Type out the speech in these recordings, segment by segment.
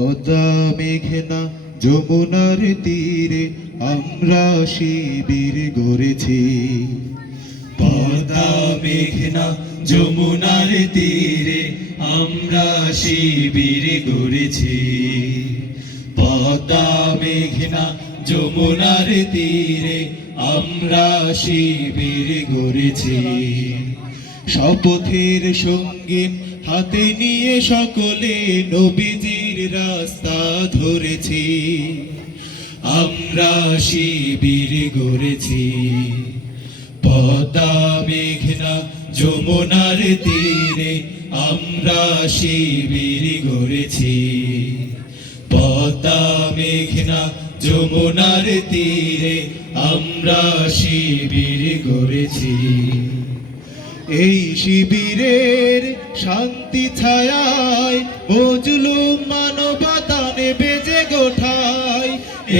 পদ্মা মেঘনা যমুনার তীরে আমরা শিবির গড়েছি। পদ্মা মেঘনা যমুনার তীরে আমরা শিবির গড়েছি। পদ্মা মেঘনা যমুনার তীরে আমরা শিবির গড়েছি। শপথের সঙ্গীন হাতে নিয়ে সকলে নবীজির রাস্তা ধরেছি। আমরা শিবির গড়েছি। পদ্মা, মেঘনা, যমুনার তীরে আমরা শিবির গড়েছি। পদ্মা, মেঘনা, যমুনার তীরে আমরা শিবির গড়েছি। এই শিবিরের শান্তি ছায়ায় মজলুম মানবতা বেজে গোঠায়।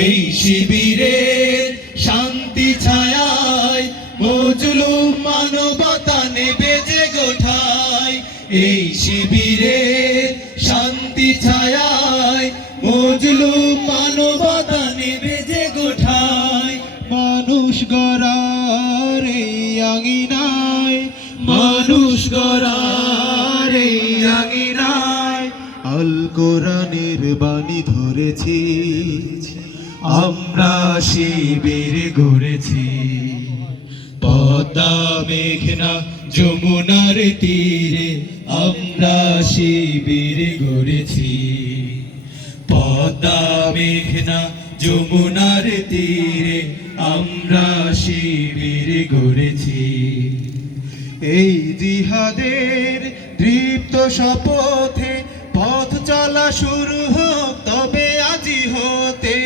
এই শিবিরের শান্তি ছায়ায় মজলুম মানবতা বেজে গোঠায়। এই শিবিরের শান্তি ছায়ায় মজলুম মানবতা বেজে গোঠায়। মানুষ গড়ার আঙিনায় মানুষ গড়ার এই আঙিনায় আল কোরআনের বাণী ধরেছি। আমরা শিবির ঘুরেছি পদ্মা মেঘনা যমুনার তীরে আমরা শিবির ঘুরেছি পদ্মা মেঘনা যমুনার তীরে আমরা শিবির গড়েছি। এই জিহাদের তৃপ্ত শপথে পথ চলা শুরু হোক, তবে আজি হতে।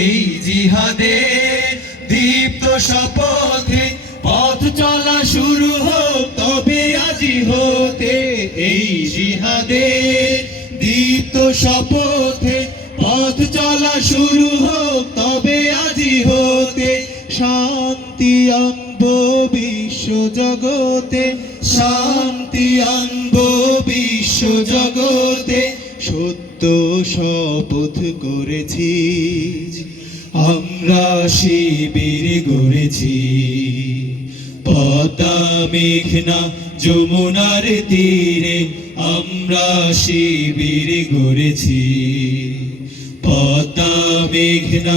এই জিহাদের দীপ্ত শপথে পথ চলা শুরু হোক, তবে আজি হতে। এই জিহাদের দীপ্ত শপথে পথ চলা শুরু হোক, তবে আজি হতে। বিশ্ব জগতে শান্তি আনব বিশ্ব জগতে সত্য শপথ করেছি, আমরা শিবির গড়েছি। পদ্মা মেঘনা যমুনার তীরে আমরা শিবির গড়েছি। পদ্মা মেঘনা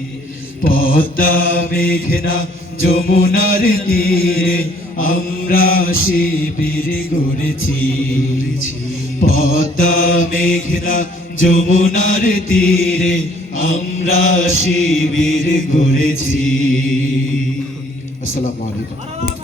পদ্মা মেঘনা যমুনার তীরে আমরা শিবির গড়েছি। পদ্মা মেঘনা যমুনার তীরে আমরা শিবির গড়েছি। আসসালামু আলাইকুম।